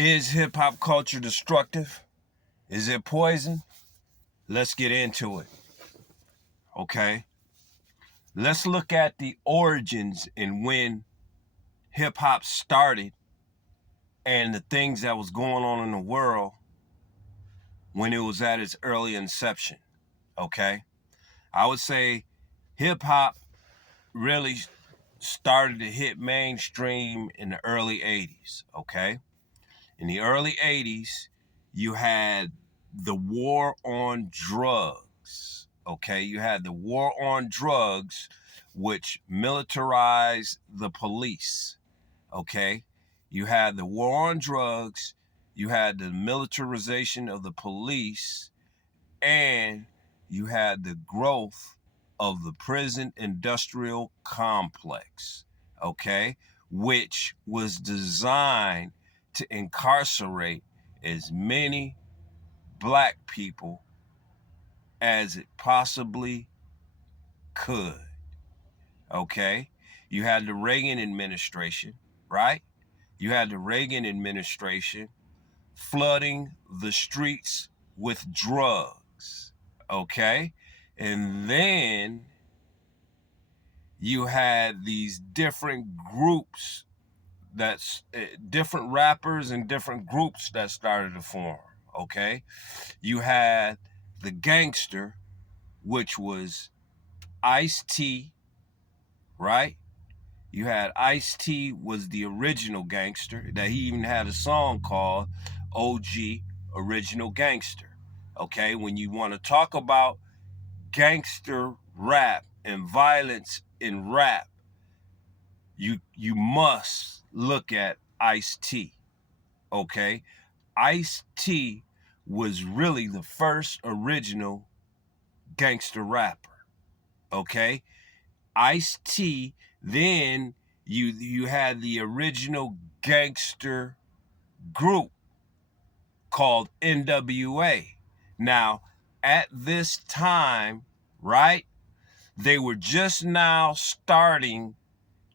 Is hip hop culture destructive? Is it poison? Let's get into it. Okay. Let's look at the origins and when hip hop started and the things that was going on in the world when it was at its early inception. Okay. I would say hip hop really started to hit mainstream in the early 80s. Okay. In the early 80s, you had the war on drugs. Okay, you had the war on drugs, which militarized the police. Okay, you had the war on drugs, you had the militarization of the police, and you had the growth of the prison industrial complex. Okay, which was designed to incarcerate as many black people as it possibly could. Okay? You had the Reagan administration, right? You had the Reagan administration flooding the streets with drugs. Okay? And then you had these different groups that's different rappers and different groups that started to form. Okay, you had the gangster, which was Ice-T, right? You had Ice-T was the original gangster. That he even had a song called OG Original Gangster. Okay, when you want to talk about gangster rap and violence in rap, you must look at Ice-T. Okay, Ice-T was really the first original gangster rapper. Okay, Ice-T. Then you had the original gangster group called NWA. Now, at this time, right, they were just now starting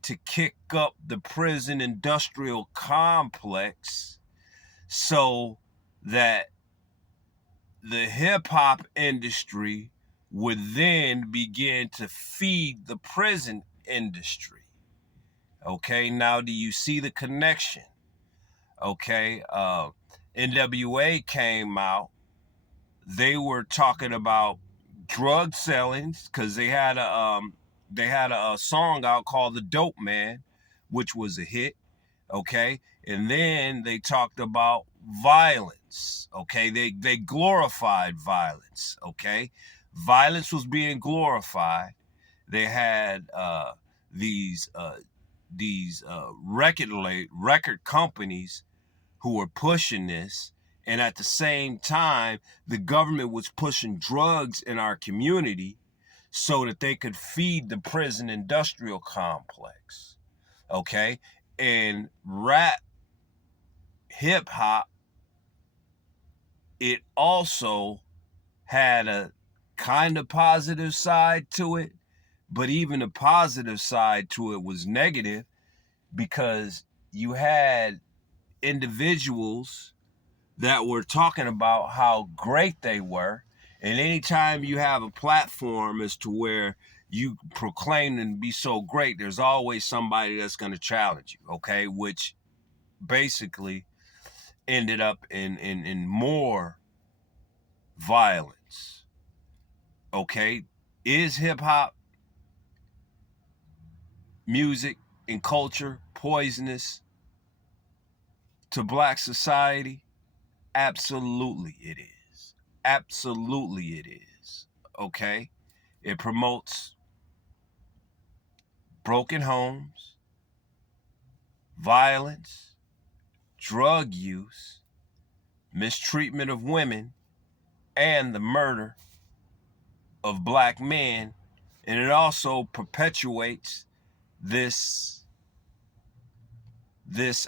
to kick up the prison industrial complex so that the hip hop industry would then begin to feed the prison industry. Okay, now do you see the connection? Okay, NWA came out. They were talking about drug selling because they had a song out called "The Dope Man," which was a hit. Okay, and then they talked about violence. Okay, they glorified violence. Okay, violence was being glorified. They had these record companies who were pushing this, and at the same time, the government was pushing drugs in our community so that they could feed the prison industrial complex. Okay, and rap, hip hop, it also had a kind of positive side to it, but even the positive side to it was negative because you had individuals that were talking about how great they were. And anytime you have a platform as to where you proclaim and be so great, there's always somebody that's going to challenge you, okay? Which basically ended up in more violence, okay? Is hip hop music and culture poisonous to black society? Absolutely it is. Absolutely it is. Okay? It promotes broken homes, violence, drug use, mistreatment of women, and the murder of black men. And it also perpetuates this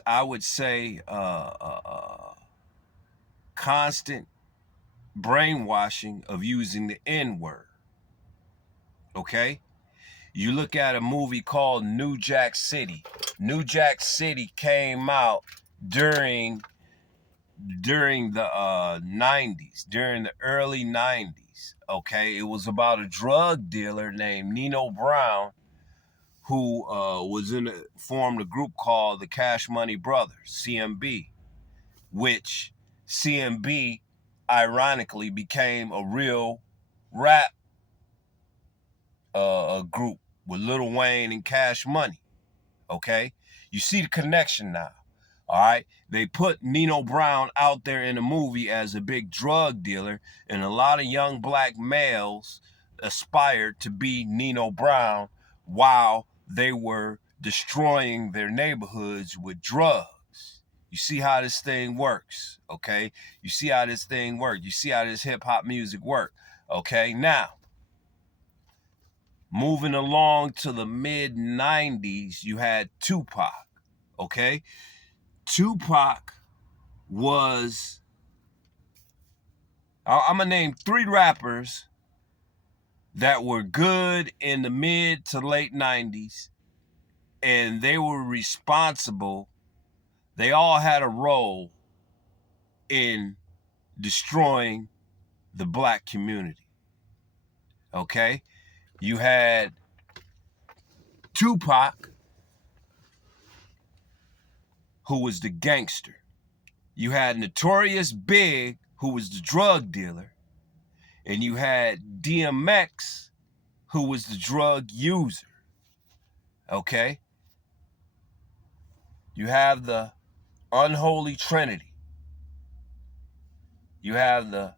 I would say constant brainwashing of using the N-word. Okay? You look at a movie called New Jack City. New Jack City came out during during the 90s, during the early 90s, okay? It was about a drug dealer named Nino Brown who formed a group called the Cash Money Brothers, CMB, which CMB ironically became a real rap group with Lil Wayne and Cash Money, okay? You see the connection now, all right? They put Nino Brown out there in the movie as a big drug dealer, and a lot of young black males aspired to be Nino Brown while they were destroying their neighborhoods with drugs. You see how this thing works, okay? You see how this thing works. You see how this hip-hop music works, okay? Now, moving along to the mid-90s, you had Tupac, okay? Tupac was, I'm going to name 3 rappers that were good in the mid to late 90s, and they were responsible. They all had a role in destroying the black community, okay? You had Tupac, who was the gangster. You had Notorious Big, who was the drug dealer. And you had DMX, who was the drug user. Okay? You have the unholy trinity. You have the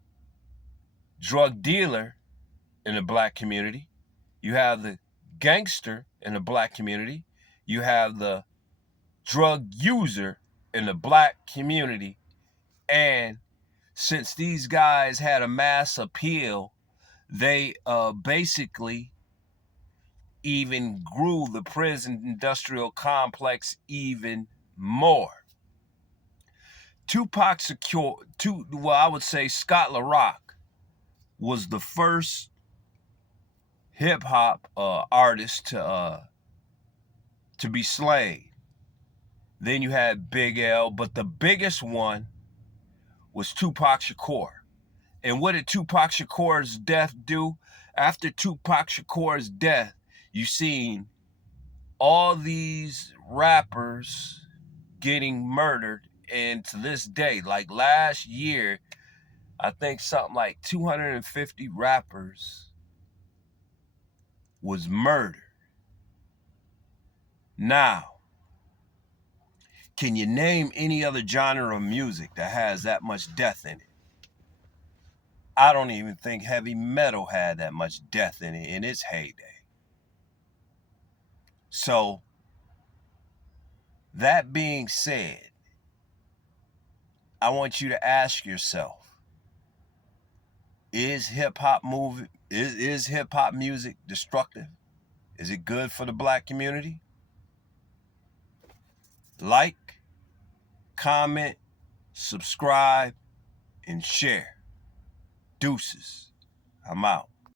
drug dealer in the black community. You have the gangster in the black community. You have the drug user in the black community. And since these guys had a mass appeal, they basically even grew the prison industrial complex even more. I would say Scott LaRock was the first hip hop artist to be slayed. Then you had Big L, but the biggest one was Tupac Shakur. And what did Tupac Shakur's death do? After Tupac Shakur's death, you seen all these rappers getting murdered, and to this day, like last year, I think something like 250 rappers was murdered. Now, can you name any other genre of music that has that much death in it? I don't even think heavy metal had that much death in it in its heyday. So, that being said, I want you to ask yourself, is hip-hop music destructive? Is it good for the black community? Like, comment, subscribe, and share. Deuces. I'm out.